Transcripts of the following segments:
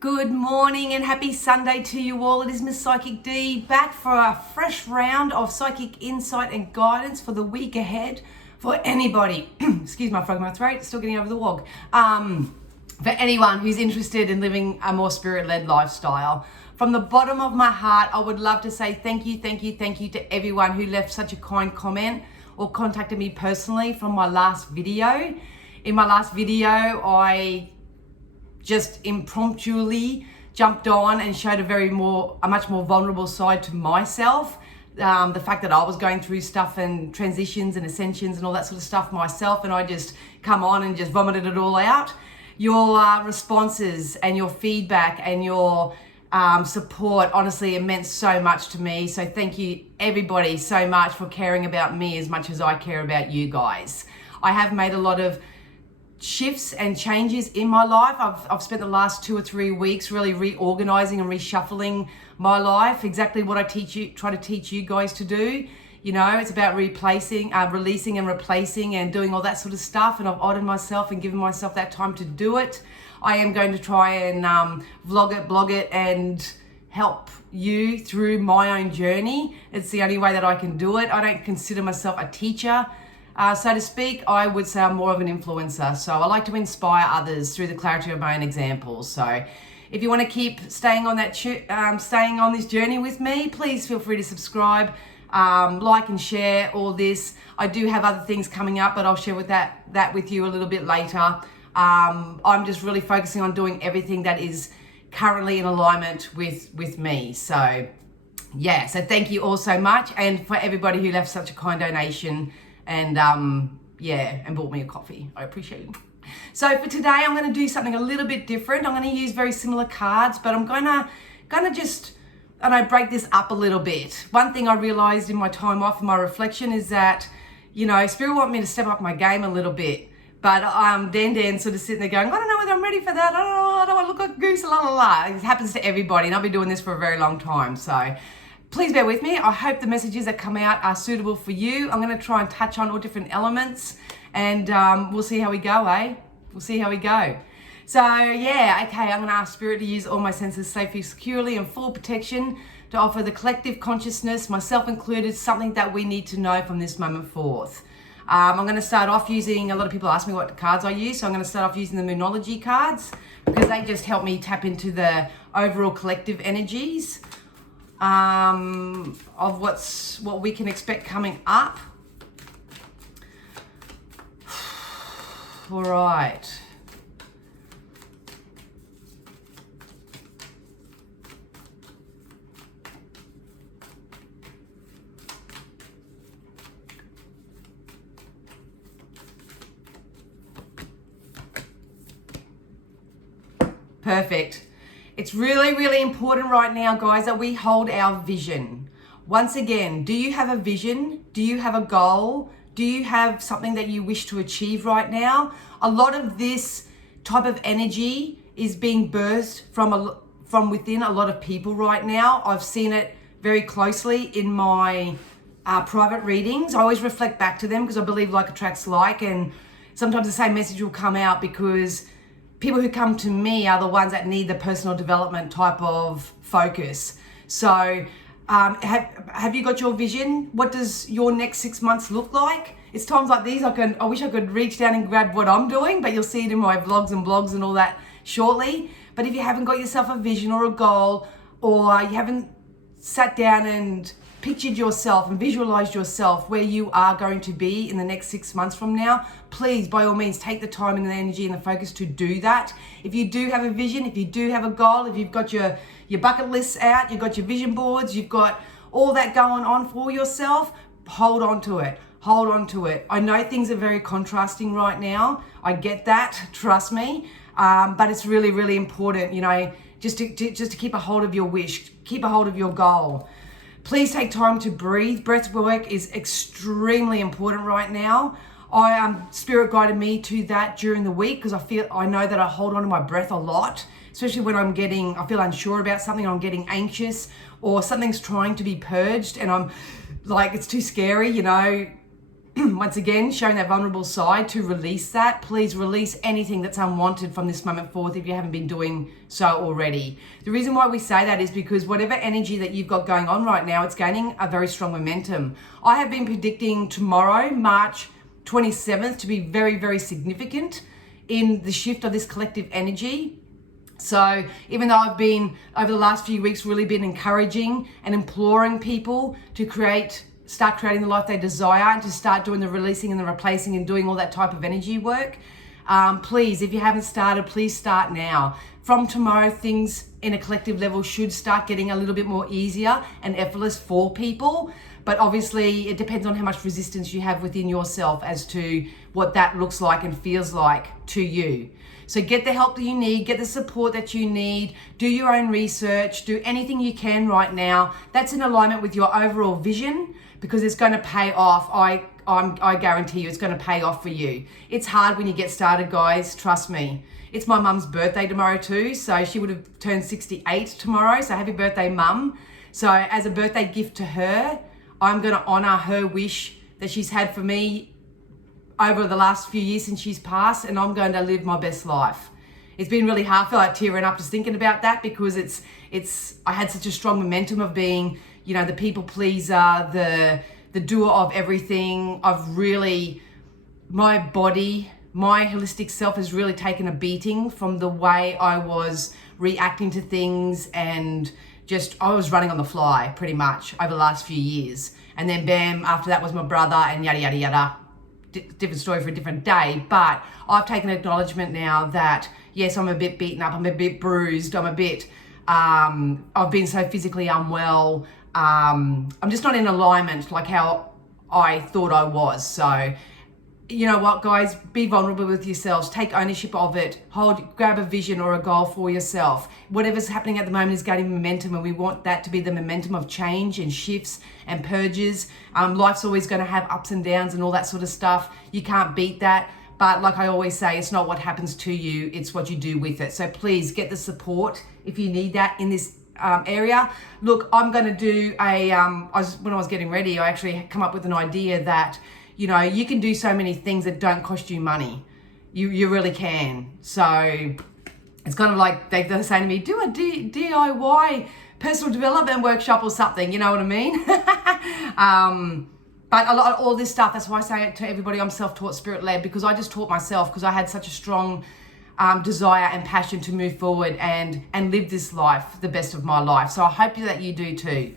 Good morning and happy Sunday to you all. It is Miss Psychic D back for a fresh round of psychic insight and guidance for the week ahead for anybody. Excuse my frog in my throat, still getting over the wog. For anyone who's interested in living a more spirit-led lifestyle. From the bottom of my heart, I would love to say thank you to everyone who left such a kind comment or contacted me personally from my last video. In my last video, I just impromptuly jumped on and showed a much more vulnerable side to myself. The fact that I was going through stuff and transitions and ascensions and all that sort of stuff myself, and I just come on and just vomited it all out. Your responses and your feedback and your support, honestly, it meant so much to me. So thank you everybody so much for caring about me as much as I care about you guys. I have made a lot of shifts and changes in my life. I've spent the last 2 or 3 weeks really reorganizing and reshuffling my life. Exactly what I try to teach you guys to do. You know, it's about releasing and replacing and doing all that sort of stuff. And I've honored myself and given myself that time to do it. I am going to try and blog it and help you through my own journey. It's the only way that I can do it. I don't consider myself a teacher, so to speak. I would say I'm more of an influencer. So I like to inspire others through the clarity of my own examples. So if you want to keep staying on this journey with me, please feel free to subscribe, like and share all this. I do have other things coming up, but I'll share that with you a little bit later. I'm just really focusing on doing everything that is currently in alignment with me. So yeah, so thank you all so much, and for everybody who left such a kind donation and bought me a coffee. I appreciate it. So for today, I'm going to do something a little bit different. I'm going to use very similar cards, but I'm going to just, break this up a little bit. One thing I realized in my time off and my reflection is that, Spirit want me to step up my game a little bit. But Dan sort of sitting there going, I don't know whether I'm ready for that. I don't want to look like a goose, la la la. It happens to everybody, and I've been doing this for a very long time. So please bear with me. I hope the messages that come out are suitable for you. I'm going to try and touch on all different elements, and we'll see how we go, eh? We'll see how we go. So yeah, okay, I'm going to ask Spirit to use all my senses safely, securely, and full protection to offer the collective consciousness, myself included, something that we need to know from this moment forth. I'm going to start off using, a lot of people ask me what cards I use, so I'm going to start off using the Moonology cards because they just help me tap into the overall collective energies of what we can expect coming up. All right. Perfect. It's really, really important right now, guys, that we hold our vision. Once again, do you have a vision? Do you have a goal? Do you have something that you wish to achieve right now? A lot of this type of energy is being birthed from within a lot of people right now. I've seen it very closely in my private readings. I always reflect back to them because I believe like attracts like, and sometimes the same message will come out because people who come to me are the ones that need the personal development type of focus. So have you got your vision? What does your next 6 months look like? It's times like these I wish I could reach down and grab what I'm doing, but you'll see it in my vlogs and blogs and all that shortly. But if you haven't got yourself a vision or a goal, or you haven't sat down and pictured yourself and visualized yourself where you are going to be in the next 6 months from now, please, by all means, take the time and the energy and the focus to do that. If you do have a vision, if you do have a goal, if you've got your bucket lists out, you've got your vision boards, you've got all that going on for yourself, hold on to it. Hold on to it. I know things are very contrasting right now. I get that, trust me. But it's really, really important, just to keep a hold of your wish, keep a hold of your goal. Please take time to breathe. Breath work is extremely important right now. Spirit guided me to that during the week because I know that I hold on to my breath a lot, especially when I feel unsure about something, I'm getting anxious, or something's trying to be purged and I'm like, it's too scary, once again, showing that vulnerable side to release that. Please release anything that's unwanted from this moment forth if you haven't been doing so already. The reason why we say that is because whatever energy that you've got going on right now, it's gaining a very strong momentum. I have been predicting tomorrow, March 27th, to be very, very significant in the shift of this collective energy. So even though I've been, over the last few weeks, really been encouraging and imploring people to start creating the life they desire and to start doing the releasing and the replacing and doing all that type of energy work, please, if you haven't started, please start now. From tomorrow, things in a collective level should start getting a little bit more easier and effortless for people. But obviously, it depends on how much resistance you have within yourself as to what that looks like and feels like to you. So get the help that you need, get the support that you need, do your own research, do anything you can right now. That's in alignment with your overall vision, because it's going to pay off. I guarantee you it's going to pay off for you. It's hard when you get started, guys, trust me. It's my mum's birthday tomorrow too, so she would have turned 68 tomorrow, so happy birthday, mum. So as a birthday gift to her, I'm going to honor her wish that she's had for me over the last few years since she's passed, and I'm going to live my best life. It's been really hard. I feel like tearing up just thinking about that, because I had such a strong momentum of being, the people pleaser, the doer of everything. My body, my holistic self has really taken a beating from the way I was reacting to things, and I was running on the fly pretty much over the last few years. And then bam, after that was my brother and yada, yada, yada. Different story for a different day. But I've taken acknowledgement now that, yes, I'm a bit beaten up, I'm a bit bruised, I've been so physically unwell. I'm just not in alignment like how I thought I was. So, you know what, guys, be vulnerable with yourselves, take ownership of it, grab a vision or a goal for yourself. Whatever's happening at the moment is gaining momentum, and we want that to be the momentum of change and shifts and purges. Life's always going to have ups and downs and all that sort of stuff. You can't beat that. But like I always say, it's not what happens to you, it's what you do with it. So please get the support if you need that in this area. Look, I'm going to do when I was getting ready, I actually come up with an idea that, you can do so many things that don't cost you money. You really can. So it's kind of like they're saying to me, do a DIY personal development workshop or something, you know what I mean? But all this stuff, that's why I say it to everybody, I'm self-taught, spirit-led, because I just taught myself, because I had such a strong desire and passion to move forward and live this life, the best of my life. So I hope that you do too.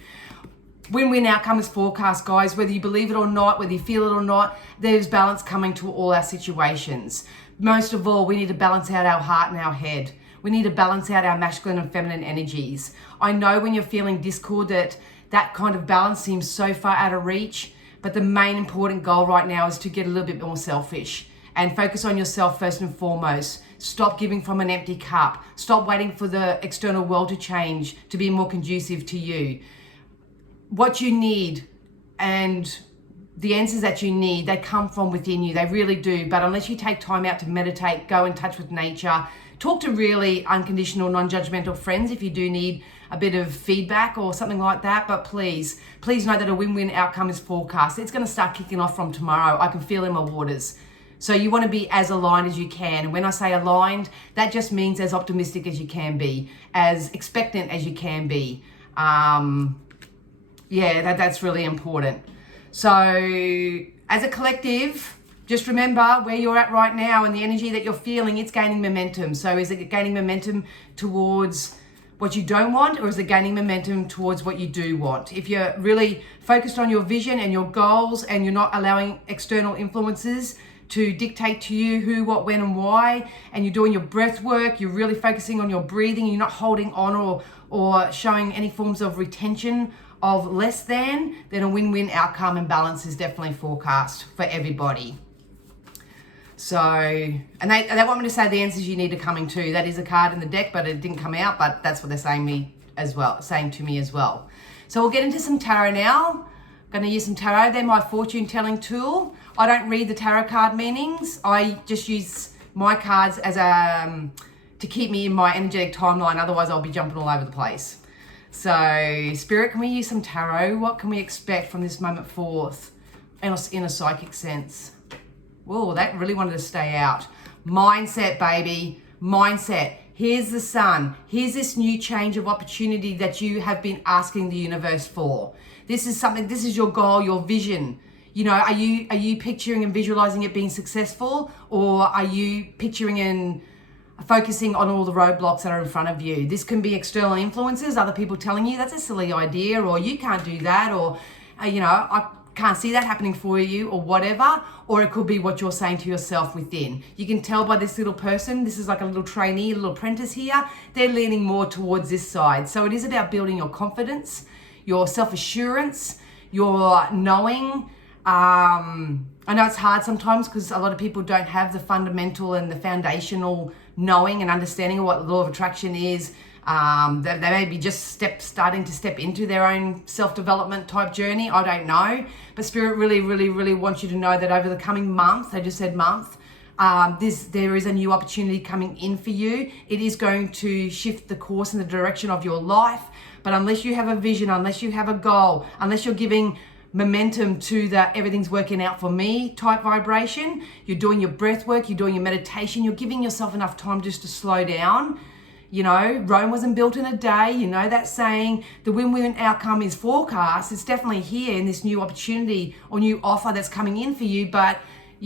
Win-win outcome is forecast, guys. Whether you believe it or not, whether you feel it or not, there's balance coming to all our situations. Most of all, we need to balance out our heart and our head. We need to balance out our masculine and feminine energies. I know when you're feeling discord that kind of balance seems so far out of reach, but the main important goal right now is to get a little bit more selfish and focus on yourself first and foremost. Stop giving from an empty cup. Stop waiting for the external world to change to be more conducive to you. What you need and the answers that you need, they come from within you. They really do. But unless you take time out to meditate, go in touch with nature, talk to really unconditional, non-judgmental friends if you do need a bit of feedback or something like that. But please know that a win-win outcome is forecast. It's going to start kicking off from tomorrow. I can feel in my waters. So you want to be as aligned as you can. And when I say aligned, that just means as optimistic as you can be, as expectant as you can be. That's really important. So as a collective, just remember where you're at right now and the energy that you're feeling, it's gaining momentum. So is it gaining momentum towards what you don't want, or is it gaining momentum towards what you do want? If you're really focused on your vision and your goals and you're not allowing external influences to dictate to you who, what, when, and why, and you're doing your breath work, you're really focusing on your breathing, you're not holding on or showing any forms of retention of less than, then a win-win outcome and balance is definitely forecast for everybody. So, and they want me to say the answers you need are coming too. That is a card in the deck, but it didn't come out, but that's what they're saying to me as well. So we'll get into some tarot now. I'm going to use some tarot. They're my fortune telling tool. I don't read the tarot card meanings. I just use my cards as to keep me in my energetic timeline. Otherwise I'll be jumping all over the place. So, Spirit, can we use some tarot? What can we expect from this moment forth in a psychic sense. Whoa, that really wanted to stay out. Mindset, baby. Mindset. Here's the sun. Here's this new change of opportunity that you have been asking the universe for. This is your goal, your vision. You know, are you picturing and visualizing it being successful, or are you picturing and focusing on all the roadblocks that are in front of you? This can be external influences, other people telling you that's a silly idea, or you can't do that, or, I can't see that happening for you, or whatever. Or it could be what you're saying to yourself within. You can tell by this little person, this is like a little trainee, a little apprentice here, they're leaning more towards this side. So it is about building your confidence, your self-assurance, your knowing. I know it's hard sometimes because a lot of people don't have the fundamental and the foundational knowing and understanding of what the law of attraction is. They may be just starting to step into their own self-development type journey. I don't know. But Spirit really, really, really wants you to know that over the coming month, I just said month, there is a new opportunity coming in for you. It is going to shift the course and the direction of your life. But unless you have a vision, unless you have a goal, unless you're giving momentum to the everything's working out for me type vibration, you're doing your breath work, you're doing your meditation, you're giving yourself enough time just to slow down. You know, Rome wasn't built in a day. You know that saying, the win-win outcome is forecast. It's definitely here in this new opportunity or new offer that's coming in for you. But,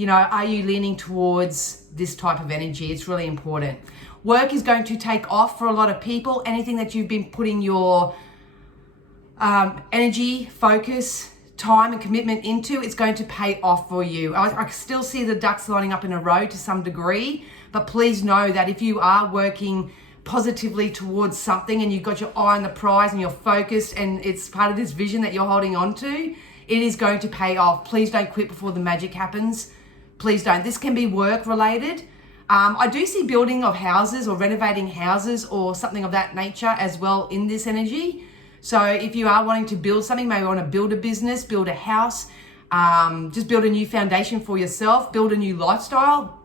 are you leaning towards this type of energy? It's really important. Work is going to take off for a lot of people. Anything that you've been putting your energy, focus, time and commitment into, it's going to pay off for you. I still see the ducks lining up in a row to some degree. But please know that if you are working positively towards something and you've got your eye on the prize and you're focused and it's part of this vision that you're holding on to, it is going to pay off. Please don't quit before the magic happens. Please don't. This can be work related. I do see building of houses or renovating houses or something of that nature as well in this energy. So if you are wanting to build something, maybe want to build a business, build a house, just build a new foundation for yourself, build a new lifestyle,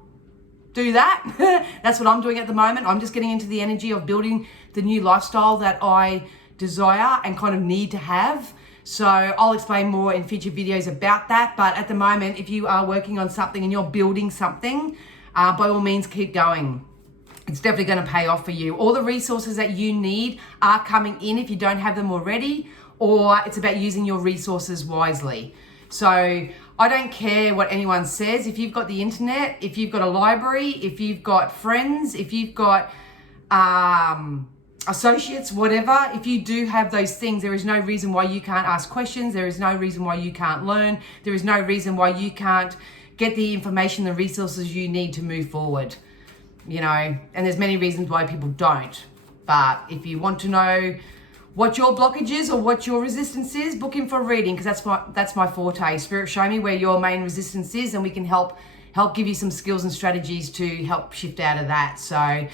do that. That's what I'm doing at the moment. I'm just getting into the energy of building the new lifestyle that I desire and kind of need to have. So I'll explain more in future videos about that. But at the moment, if you are working on something and you're building something, by all means, keep going. It's definitely going to pay off for you. All the resources that you need are coming in if you don't have them already, or it's about using your resources wisely. So I don't care what anyone says. If you've got the internet, if you've got a library, if you've got friends, if you've got associates, whatever, if you do have those things, there is no reason why you can't ask questions. There is no reason why you can't learn. There is no reason why you can't get the information, the resources you need to move forward. And there's many reasons why people don't. But if you want to know what your blockage is or what your resistance is, book in for a reading, because that's my forte. Spirit, show me where your main resistance is and we can help give you some skills and strategies to help shift out of that. So,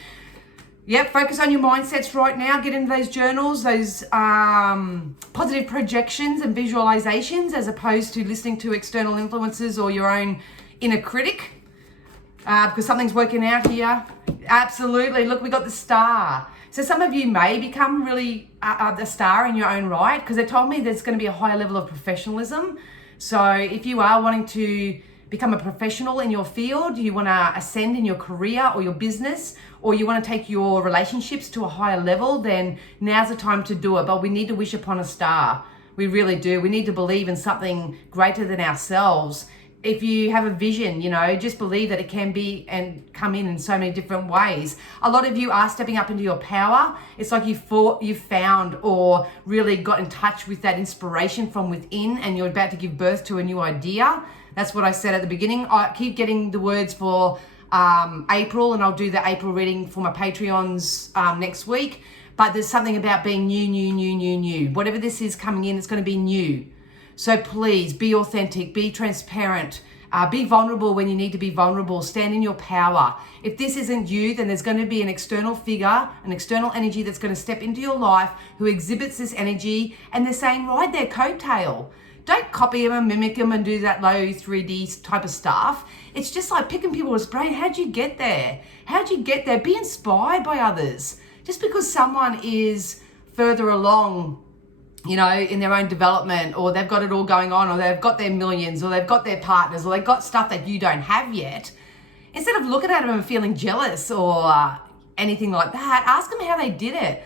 focus on your mindsets right now. Get into those journals, those positive projections and visualizations, as opposed to listening to external influences or your own inner critic, because something's working out here. Absolutely. Look, we got the star. So some of you may become really the star in your own right, because they told me there's going to be a higher level of professionalism. So if you are wanting to become a professional in your field, you want to ascend in your career or your business, or you want to take your relationships to a higher level, then now's the time to do it. But we need to wish upon a star. We really do. We need to believe in something greater than ourselves. If you have a vision, just believe that it can be and come in so many different ways. A lot of you are stepping up into your power. It's like you've found or really got in touch with that inspiration from within, and you're about to give birth to a new idea. That's what I said at the beginning. I keep getting the words for April, and I'll do the April reading for my Patreons next week. But there's something about being new. Whatever this is coming in, it's going to be new. So please be authentic, be transparent, be vulnerable when you need to be vulnerable, stand in your power. If this isn't you, then there's going to be an external figure, an external energy that's going to step into your life who exhibits this energy, and they're saying, ride their coattail. Don't copy them and mimic them and do that low 3D type of stuff. It's just like picking people's brain. How'd you get there? How'd you get there? Be inspired by others. Just because someone is further along in their own development, or they've got it all going on, or they've got their millions, or they've got their partners, or they've got stuff that you don't have yet, instead of looking at them and feeling jealous or anything like that, ask them how they did it.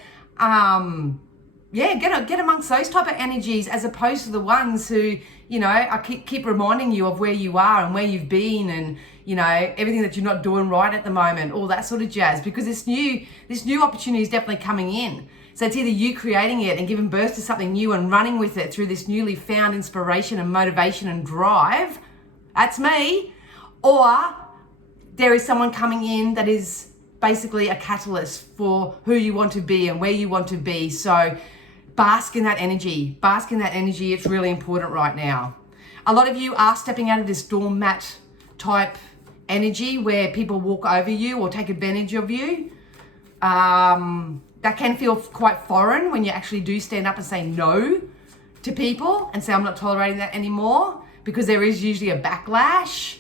Get amongst those type of energies, as opposed to the ones who, I keep reminding you of where you are and where you've been, and everything that you're not doing right at the moment, all that sort of jazz. Because this new opportunity is definitely coming in. So it's either you creating it and giving birth to something new and running with it through this newly found inspiration and motivation and drive. That's me. Or there is someone coming in that is basically a catalyst for who you want to be and where you want to be. So bask in that energy. Bask in that energy. It's really important right now. A lot of you are stepping out of this doormat type energy where people walk over you or take advantage of you. That can feel quite foreign when you actually do stand up and say no to people and say, I'm not tolerating that anymore, because there is usually a backlash.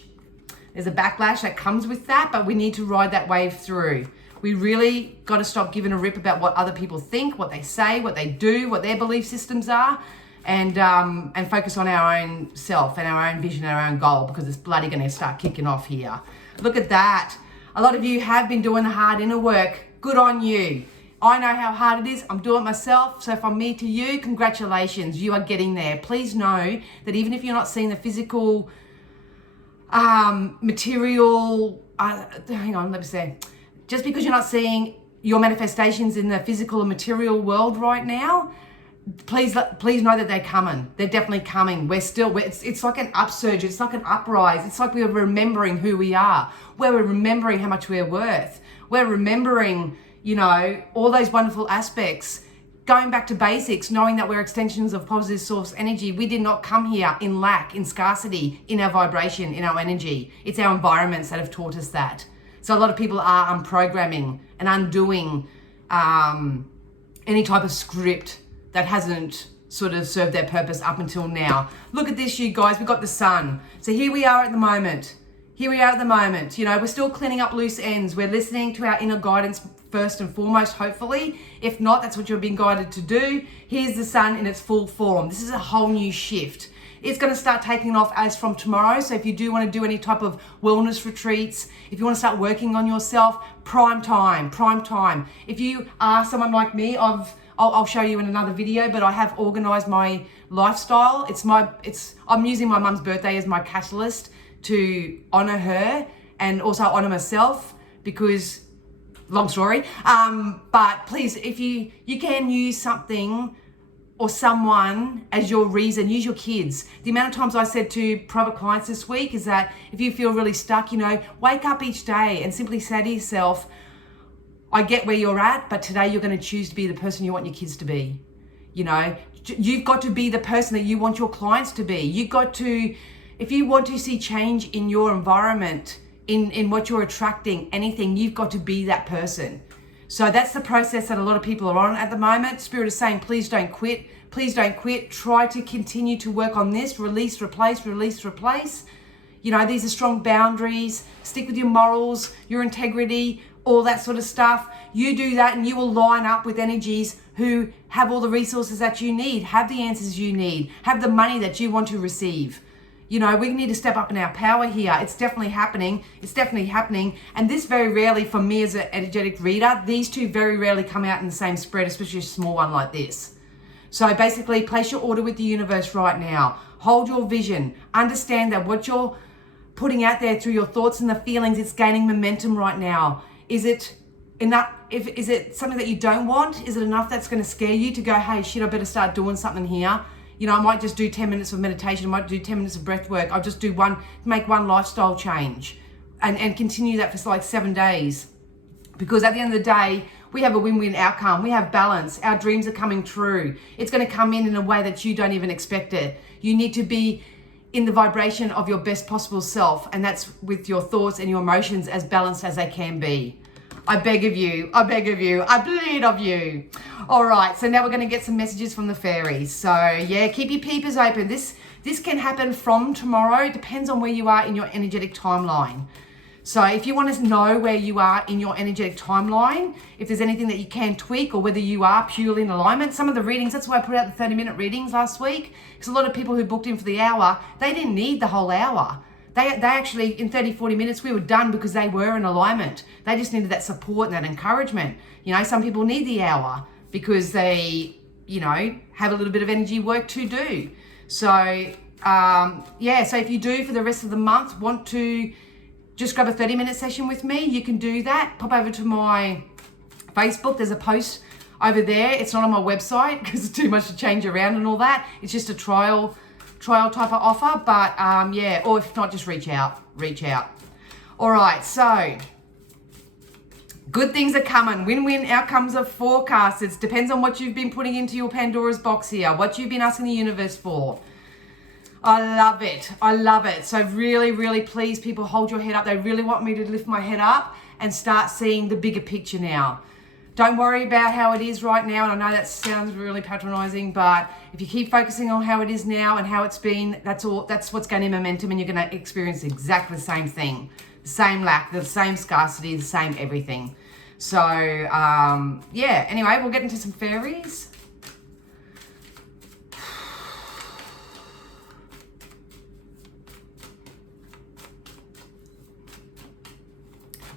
There's a backlash that comes with that, but we need to ride that wave through. We really got to stop giving a rip about what other people think, what they say, what they do, what their belief systems are, and focus on our own self and our own vision and our own goal, because it's bloody going to start kicking off here. Look at that. A lot of you have been doing the hard inner work. Good on you. I know how hard it is. I'm doing it myself. So from me to you, congratulations. You are getting there. Please know that even if you're not seeing the physical material, just because you're not seeing your manifestations in the physical and material world right now, please know that they're coming. They're definitely coming. It's like an upsurge. It's like an uprise. It's like we're remembering who we are. We're remembering how much we're worth. We're remembering, all those wonderful aspects. Going back to basics, knowing that we're extensions of positive source energy. We did not come here in lack, in scarcity, in our vibration, in our energy. It's our environments that have taught us that. So a lot of people are unprogramming and undoing any type of script that hasn't sort of served their purpose up until now. Look at this, you guys. We've got the sun. So here we are at the moment. We're still cleaning up loose ends. We're listening to our inner guidance first and foremost, hopefully. If not, that's what you're being guided to do. Here's the sun in its full form. This is a whole new shift. It's going to start taking off as from tomorrow. So if you do want to do any type of wellness retreats, if you want to start working on yourself, prime time. If you are someone like me, I'll show you in another video, but I have organized my lifestyle. I'm using my mum's birthday as my catalyst to honor her and also honor myself, because long story. But please, if you can use something or someone as your reason, use your kids. The amount of times I said to private clients this week is that if you feel really stuck, wake up each day and simply say to yourself, I get where you're at, but today you're going to choose to be the person you want your kids to be. You've got to be the person that you want your clients to be. If you want to see change in your environment, in what you're attracting, anything, you've got to be that person. So that's the process that a lot of people are on at the moment. Spirit is saying, please don't quit. Please don't quit. Try to continue to work on this. Release, replace, release, replace. These are strong boundaries. Stick with your morals, your integrity, all that sort of stuff. You do that and you will line up with energies who have all the resources that you need, have the answers you need, have the money that you want to receive. We need to step up in our power here. It's definitely happening. And this very rarely, for me as an energetic reader, these two very rarely come out in the same spread, especially a small one like this. So basically, place your order with the universe right now. Hold your vision. Understand that what you're putting out there through your thoughts and the feelings, it's gaining momentum right now. Is it enough? Is it something that you don't want? Is it enough that's going to scare you to go, hey, shit, I better start doing something here? I might just do 10 minutes of meditation. I might do 10 minutes of breath work. I'll just make one lifestyle change and continue that for like 7 days. Because at the end of the day, we have a win-win outcome. We have balance. Our dreams are coming true. It's going to come in a way that you don't even expect it. You need to be in the vibration of your best possible self. And that's with your thoughts and your emotions as balanced as they can be. I beg of you, I plead of you. All right, so now we're going to get some messages from the fairies. So yeah, keep your peepers open. This can happen from tomorrow. It depends on where you are in your energetic timeline. So if you want to know where you are in your energetic timeline, if there's anything that you can tweak, or whether you are purely in alignment, some of the readings, that's why I put out the 30-minute readings last week, because a lot of people who booked in for the hour, they didn't need the whole hour. They actually, in 30, 40 minutes, we were done because they were in alignment. They just needed that support and that encouragement. You know, some people need the hour because they, you know, have a little bit of energy work to do. So, yeah, so if you do for the rest of the month want to just grab a 30-minute session with me, you can do that. Pop over to my Facebook. There's a post over there. It's not on my website because it's too much to change around and all that. It's just a trial type of offer, but yeah, or if not, just reach out. All right, so good things are coming. Win-win outcomes are forecasted. It depends on what you've been putting into your Pandora's box here, what you've been asking the universe for. I love it. So really, really please, people, hold your head up. They really want me to lift my head up and start seeing the bigger picture now. Don't worry about how it is right now. And I know that sounds really patronizing, but if you keep focusing on how it is now and how it's been, that's what's gaining momentum, and you're going to experience exactly the same thing. The same lack, the same scarcity, the same everything. So, yeah, anyway, we'll get into some fairies.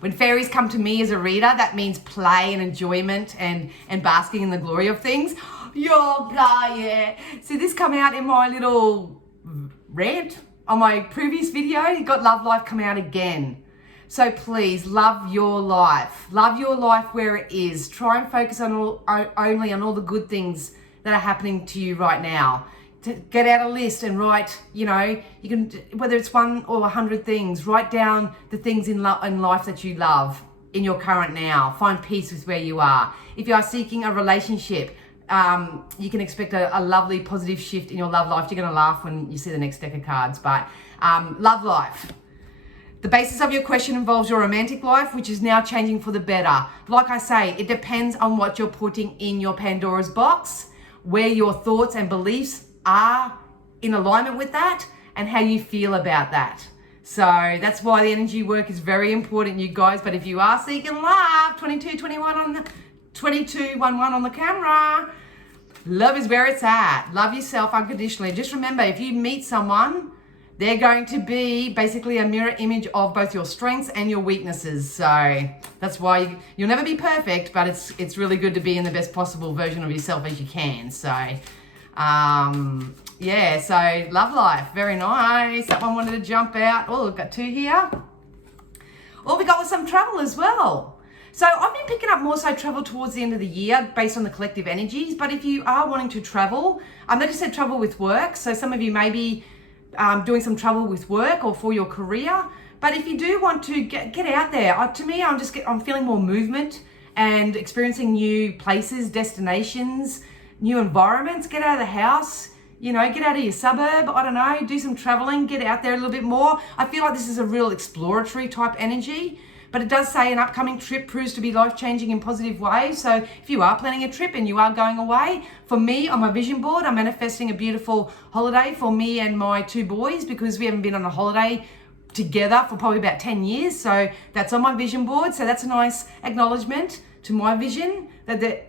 When fairies come to me as a reader, that means play and enjoyment and basking in the glory of things. Your play, yeah. See, this come out in my little rant on my previous video. You got love life come out again. So please, love your life. Love your life where it is. Try and focus on only on all the good things that are happening to you right now. To get out a list and write, you know, you can, whether it's 1 or 100 things, write down the things in life that you love in your current now. Find peace with where you are. If you are seeking a relationship, you can expect a lovely positive shift in your love life. You're going to laugh when you see the next deck of cards, but love life. The basis of your question involves your romantic life, which is now changing for the better. Like I say, it depends on what you're putting in your Pandora's box, where your thoughts and beliefs are in alignment with that, and how you feel about that. So that's why the energy work is very important, you guys. But if you are seeking love, 2211 on the camera, love is where it's at. Love yourself unconditionally. Just remember, if you meet someone, they're going to be basically a mirror image of both your strengths and your weaknesses. So that's why you'll never be perfect, but it's really good to be in the best possible version of yourself as you can. So yeah, so love life, very nice. That one wanted to jump out. Oh, we've got 2 here. Oh, we got with some travel as well. So I've been picking up more so travel towards the end of the year based on the collective energies. But if you are wanting to travel, they just said travel with work. So some of you may be doing some travel with work or for your career. But if you do want to get out there, to me, I'm feeling more movement and experiencing new places, destinations, new environments. Get out of the house, you know, get out of your suburb, I don't know, do some traveling, get out there a little bit more. I feel like this is a real exploratory type energy, but it does say an upcoming trip proves to be life-changing in positive ways. So if you are planning a trip and you are going away, for me, on my vision board, I'm manifesting a beautiful holiday for me and my 2 boys, because we haven't been on a holiday together for probably about 10 years. So that's on my vision board. So that's a nice acknowledgement to my vision that the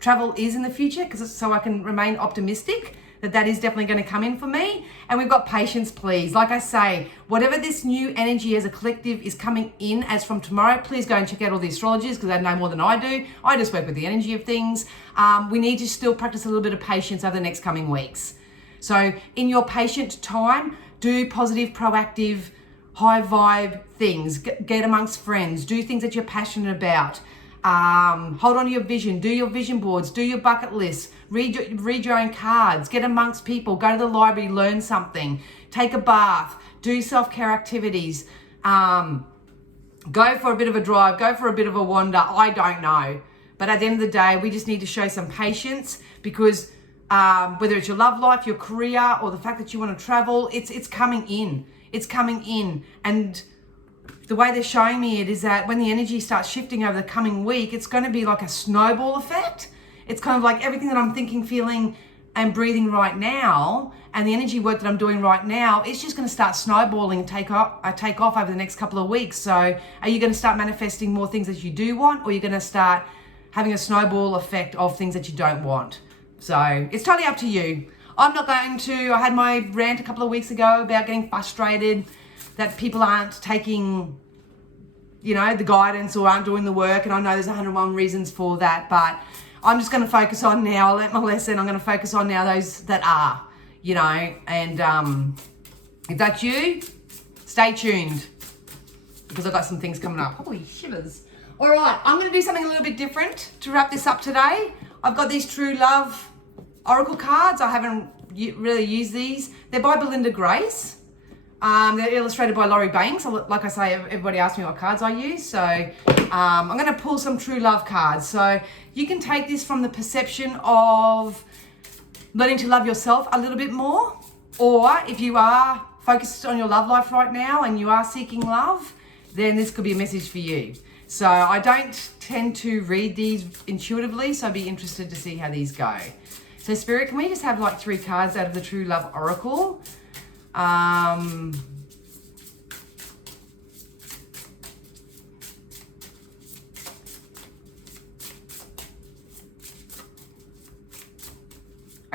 travel is in the future, because so I can remain optimistic that is definitely going to come in for me. And we've got patience, please. Like I say, whatever this new energy as a collective is coming in as from tomorrow, please go and check out all the astrologers, because they know more than I do. I just work with the energy of things. We need to still practice a little bit of patience over the next coming weeks. So in your patient time, do positive, proactive, high vibe things. Get amongst friends. Do things that you're passionate about. Hold on to your vision, do your vision boards, do your bucket lists, read your own cards, get amongst people, go to the library, learn something, take a bath, do self-care activities, go for a bit of a drive, go for a bit of a wander, I don't know. But at the end of the day, we just need to show some patience, because whether it's your love life, your career, or the fact that you want to travel, it's coming in. It's coming in. And the way they're showing me it is that when the energy starts shifting over the coming week, it's going to be like a snowball effect. It's kind of like everything that I'm thinking, feeling, and breathing right now, and the energy work that I'm doing right now, it's just going to start snowballing and take off over the next couple of weeks. So are you going to start manifesting more things that you do want, or you're going to start having a snowball effect of things that you don't want? So it's totally up to you. I'm not going to, I had my rant a couple of weeks ago about getting frustrated that people aren't taking, the guidance or aren't doing the work. And I know there's 101 reasons for that, but I'm just going to focus on now. I learnt my lesson. I'm going to focus on now those that are, and if that's you, stay tuned because I've got some things coming up. Holy shivers. All right, I'm going to do something a little bit different to wrap this up today. I've got these True Love Oracle cards. I haven't really used these. They're by Belinda Grace. They're illustrated by Laurie Banks. Like I say, everybody asks me what cards I use. So I'm going to pull some True Love cards. So you can take this from the perception of learning to love yourself a little bit more. Or if you are focused on your love life right now and you are seeking love, then this could be a message for you. So I don't tend to read these intuitively, so I'd be interested to see how these go. So Spirit, can we just have like 3 cards out of the True Love Oracle? Are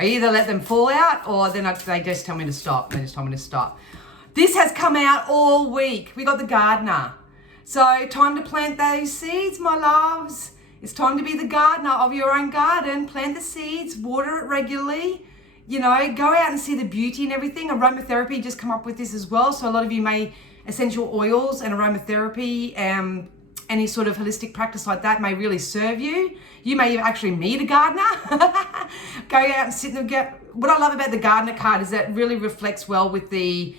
you either let them fall out or then they just tell me to stop. They just told me to stop. This has come out all week. We got the gardener. So time to plant those seeds, my loves. It's time to be the gardener of your own garden. Plant the seeds, water it regularly. Go out and see the beauty and everything. Aromatherapy just come up with this as well. So a lot of you may, essential oils and aromatherapy, any sort of holistic practice like that may really serve you. You may actually meet a gardener. Go out and sit and get. What I love about the gardener card is that it really reflects well with the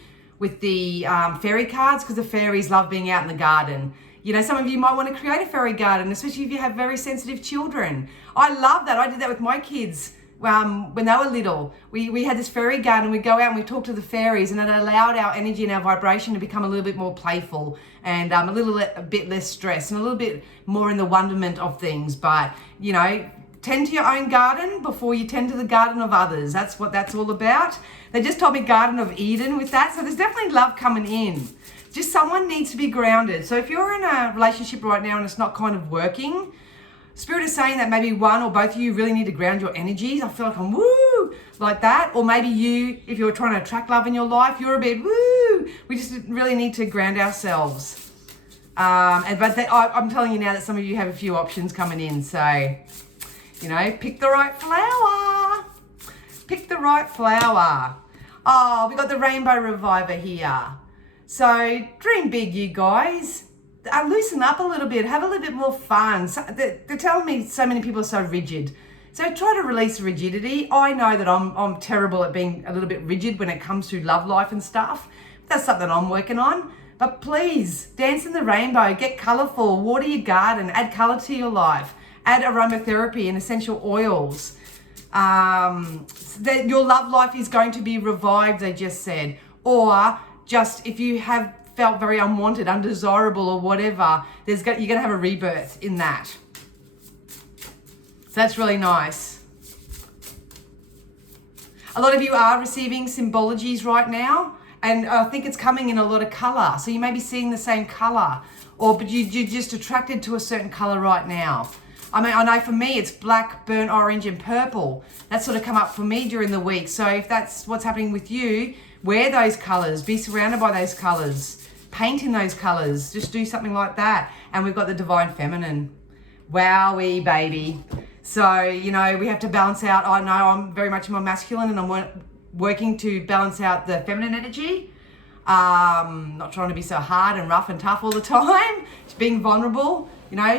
fairy cards, because the fairies love being out in the garden. Some of you might want to create a fairy garden, especially if you have very sensitive children. I love that. I did that with my kids. When they were little, we had this fairy garden. We'd go out and we'd talk to the fairies, and it allowed our energy and our vibration to become a little bit more playful and a bit less stress and a little bit more in the wonderment of things. But, tend to your own garden before you tend to the garden of others. That's what that's all about. They just told me Garden of Eden with that. So there's definitely love coming in. Just someone needs to be grounded. So if you're in a relationship right now and it's not kind of working, Spirit is saying that maybe one or both of you really need to ground your energies. I feel like I'm woo, like that. Or maybe you, if you're trying to attract love in your life, you're a bit woo. We just really need to ground ourselves. I'm telling you now that some of you have a few options coming in. So, pick the right flower. Pick the right flower. Oh, we got the Rainbow Reviver here. So dream big, you guys. Loosen up a little bit, have a little bit more fun. They're telling me so many people are so rigid. So try to release rigidity. I know that I'm terrible at being a little bit rigid when it comes to love life and stuff. That's something I'm working on. But please, dance in the rainbow, get colourful, water your garden, add colour to your life, add aromatherapy and essential oils. Your love life is going to be revived, they just said. Or just if you have felt very unwanted, undesirable or whatever, you're going to have a rebirth in that. So that's really nice. A lot of you are receiving symbologies right now, and I think it's coming in a lot of colour. So you may be seeing the same colour, but you're just attracted to a certain colour right now. I mean, I know for me it's black, burnt orange and purple. That's sort of come up for me during the week. So if that's what's happening with you, wear those colours, be surrounded by those colours, paint in those colours, just do something like that. And we've got the Divine Feminine. Wowee, baby. So, we have to balance out. I know I'm very much more masculine and I'm working to balance out the feminine energy. Not trying to be so hard and rough and tough all the time. Just being vulnerable,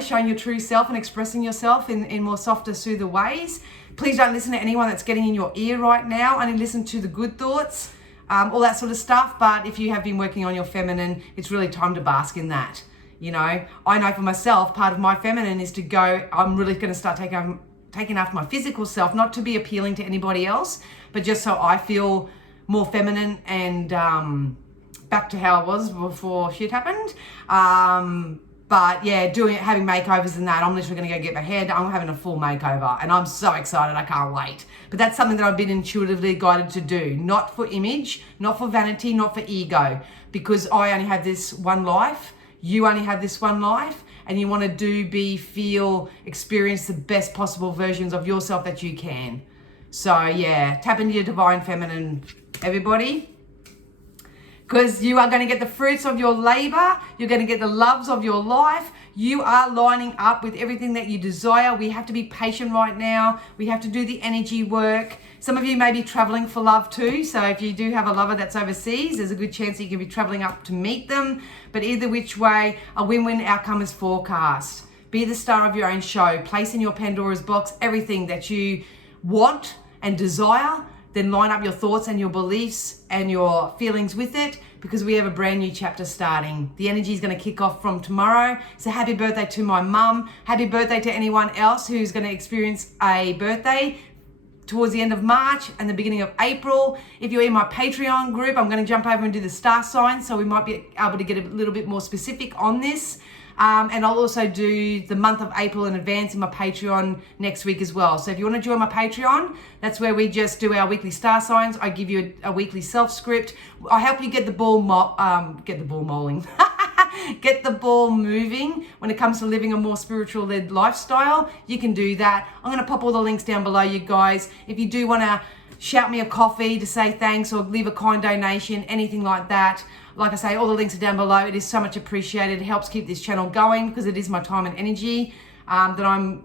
showing your true self and expressing yourself in more softer, soother ways. Please don't listen to anyone that's getting in your ear right now. Only listen to the good thoughts, all that sort of stuff. But if you have been working on your feminine, it's really time to bask in that. I know for myself, part of my feminine is to go, I'm really going to start taking after my physical self, not to be appealing to anybody else, but just so I feel more feminine and back to how I was before shit happened. But yeah, having makeovers and that, I'm literally going to go get my hair done. I'm having a full makeover and I'm so excited. I can't wait. But that's something that I've been intuitively guided to do. Not for image, not for vanity, not for ego. Because I only have this one life. You only have this one life. And you want to do, be, feel, experience the best possible versions of yourself that you can. So yeah, tap into your divine feminine, everybody. Because you are going to get the fruits of your labor. You're going to get the loves of your life. You are lining up with everything that you desire. We have to be patient right now. We have to do the energy work. Some of you may be traveling for love too. So if you do have a lover that's overseas, there's a good chance that you can be traveling up to meet them. But either which way, a win-win outcome is forecast. Be the star of your own show. Place in your Pandora's box everything that you want and desire. Then line up your thoughts and your beliefs and your feelings with it, because we have a brand new chapter starting. The energy is going to kick off from tomorrow. So happy birthday to my mum. Happy birthday to anyone else who's going to experience a birthday towards the end of March and the beginning of April. If you're in my Patreon group, I'm going to jump over and do the star signs, so we might be able to get a little bit more specific on this. And I'll also do the month of April in advance in my Patreon next week as well. So if you want to join my Patreon, that's where we just do our weekly star signs. I give you a weekly self-script. I help you get the ball rolling. Get the ball moving when it comes to living a more spiritual-led lifestyle. You can do that. I'm going to pop all the links down below, you guys. If you do want to shout me a coffee to say thanks or leave a kind donation, anything like that, like I say, all the links are down below. It is so much appreciated. It helps keep this channel going because it is my time and energy that I'm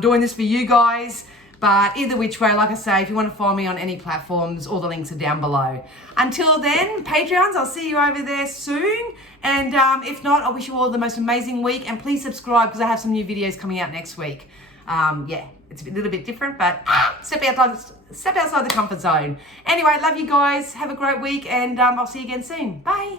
doing this for you guys. But either which way, like I say, if you want to follow me on any platforms, all the links are down below. Until then, Patreons, I'll see you over there soon. And if not, I wish you all the most amazing week. And please subscribe because I have some new videos coming out next week. Yeah, it's a little bit different, but step outside the comfort zone. Anyway, love you guys. Have a great week, and I'll see you again soon. Bye.